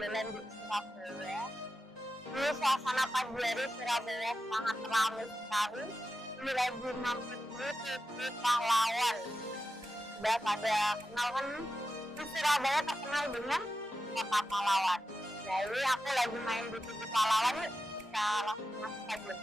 jalan-jalan di Surabaya. Ini suasana pagi hari Surabaya sangat ramai sekali. Ini lagi mampir di Pahlawan. Sudah pada kenal kan? Di Surabaya terkenal dengan kota pahlawan. Jadi aku lagi main di Tugu Pahlawan, yuk kita langsung masuk aja.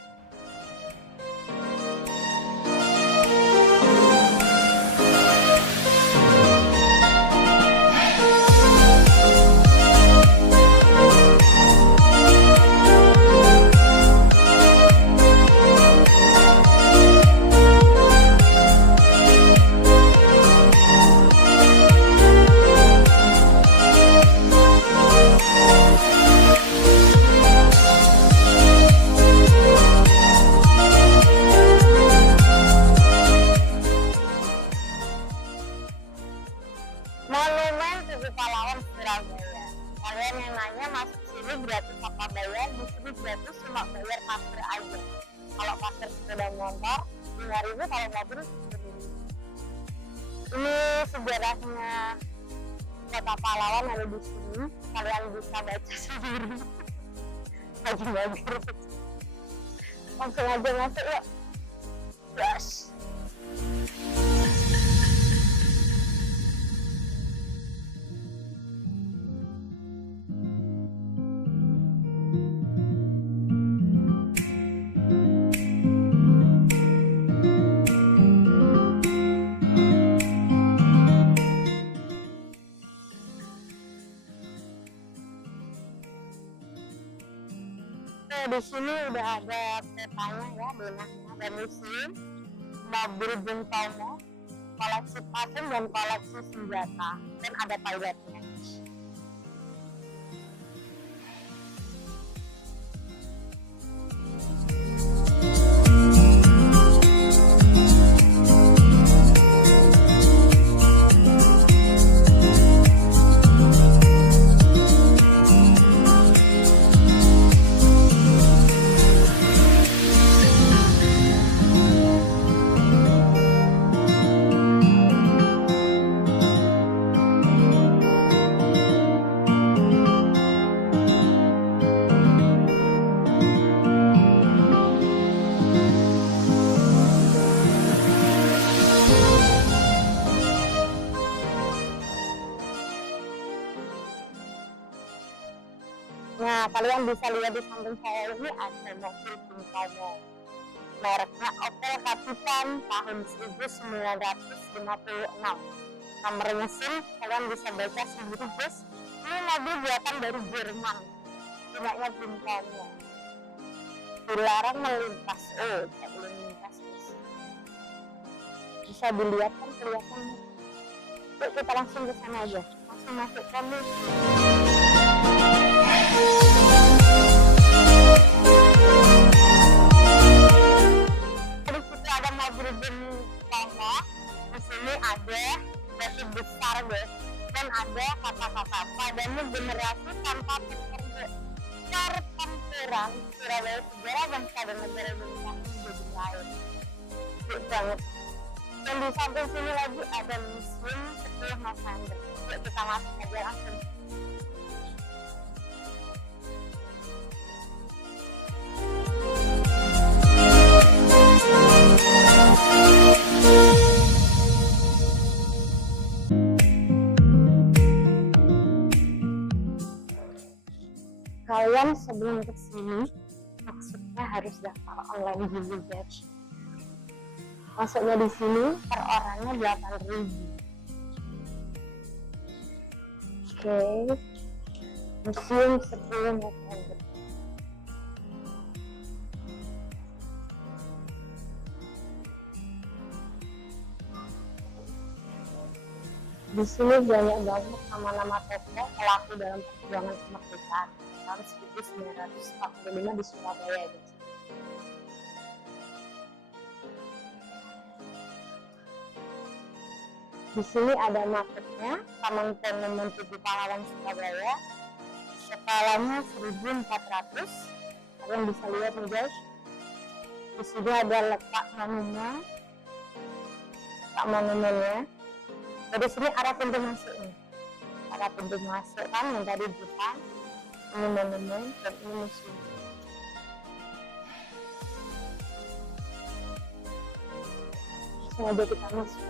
Monumen Tugu Pahlawan Surabaya. Kalian yang nanya masuk sini gratis apa bayar? Di sini gratis, cuma bayar parkir aja. Kalau parkir sepeda motor 5.000, kalau mobil 10.000. Ini sejarahnya kota pahlawan ada di sini. Kalian bisa baca sendiri. Bagi-bagi. Langsung aja masuk yuk. Yes. Di sini udah ada petanya ya, benangnya, dan di sini mobil Bung Tomo, koleksi patung dan koleksi senjata, dan ada pilotnya. Nah, kalian bisa lihat di samping saya ini ada mobil Bung Tomo. Mereknya Opel Kapitan tahun 1956. Nomor mesin kalian bisa baca sendiri, guys. Ini mobil buatan dari Jerman. Punyanya Bung Tomo. Dilarang melintas. Oh, tidak boleh melintas, guys. Bisa dilihat kan, kelihatan. Yuk kita langsung ke sana aja. Langsung masuk kami. Di situ ada mobil Bung Tomo. Di sini ada batu besar, guys, dan ada kata-kata padamu generasi tanpa pertempuran Surabaya sejarah bangsa dan negara Indonesia menjadi lain. Baik banget. Dan di samping sini lagi ada museum 10 November. Yuk kita masuk aja langsung. Kalian sebelum kesini maksudnya harus daftar online dulu, guys. Masuknya di sini per orangnya 8.000. Oke. Museum 10 November. Di sini banyak banget nama-nama tokoh pelaku dalam perjuangan kemerdekaan tahun 1945 di Surabaya, guys. Di sini ada marketnya, Taman Monumen Tugu Pahlawan Surabaya. Skalanya 1400. Kalian bisa lihat nih, guys. Di sini ada letak monumennya. Dari sini arah pintu masuk nih. Arah pintu masuk kan yang tadi di depan. ini monumen dan ini museum. Sengaja kita masuk.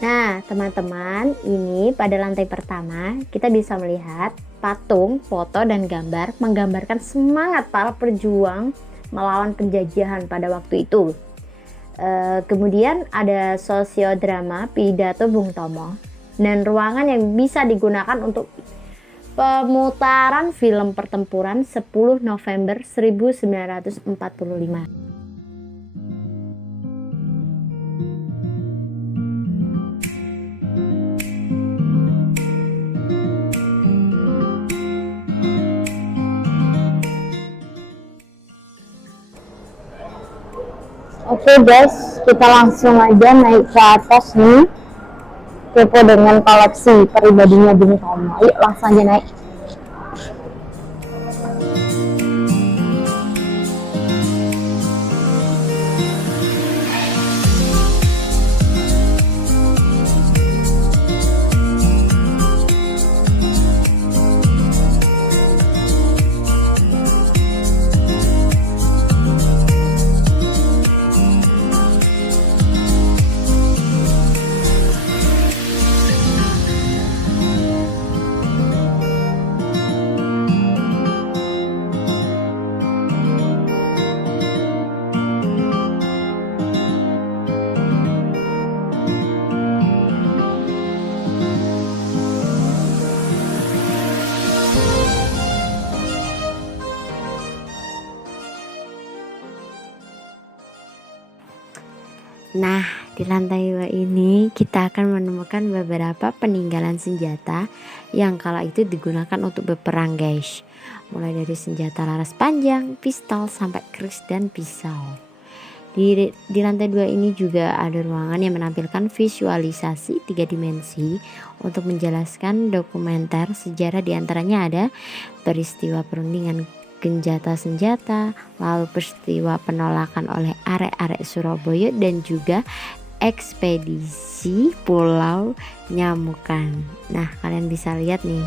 Nah, teman-teman, ini pada lantai pertama kita bisa melihat patung, foto, dan gambar menggambarkan semangat para pejuang melawan penjajahan pada waktu itu. Kemudian ada sosiodrama pidato Bung Tomo dan ruangan yang bisa digunakan untuk pemutaran film pertempuran 10 November 1945. Oke guys, kita langsung aja naik ke atas nih, kepo dengan koleksi pribadinya Bung Tomo. Yuk langsung aja naik. Nah, di lantai 2 ini kita akan menemukan beberapa peninggalan senjata yang kala itu digunakan untuk berperang guys. Mulai dari senjata laras panjang, pistol, sampai keris dan pisau. Di lantai 2 ini juga ada ruangan yang menampilkan visualisasi 3 dimensi untuk menjelaskan dokumenter sejarah, diantaranya ada peristiwa perundingan genjata senjata, lalu peristiwa penolakan oleh arek-arek Surabaya, dan juga ekspedisi Pulau Nyamukan. Nah, kalian bisa lihat nih.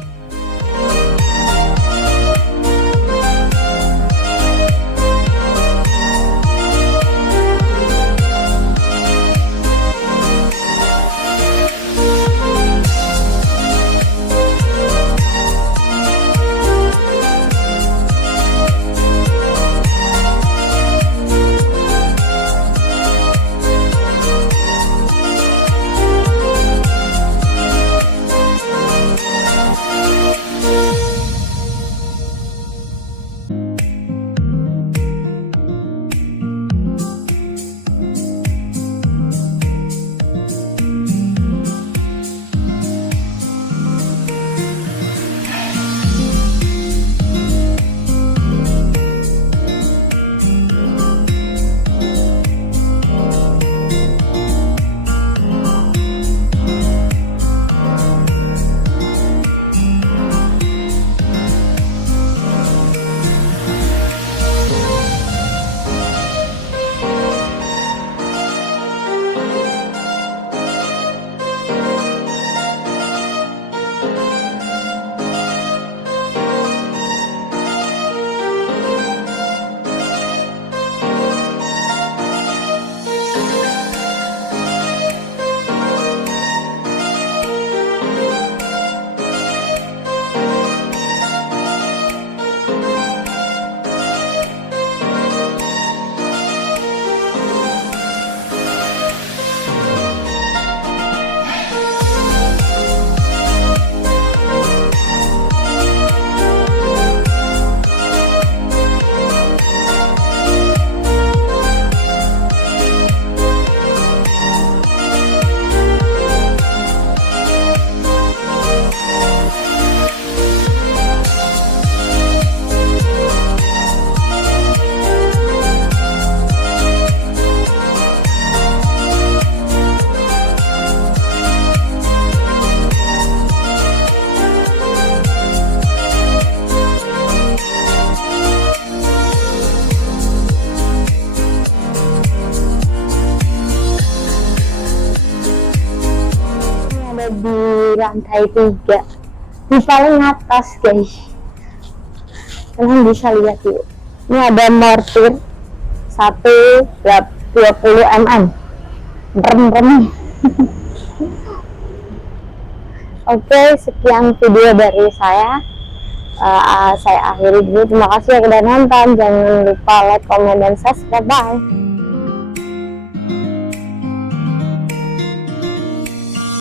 ada di lantai 3, di paling atas guys. Kalian bisa lihat yuk, ini ada mortir 20 mm. Brem. Oke, sekian video dari saya. Saya akhiri dulu. Terima kasih yang sudah nonton. Jangan lupa like, comment, dan subscribe. Bye.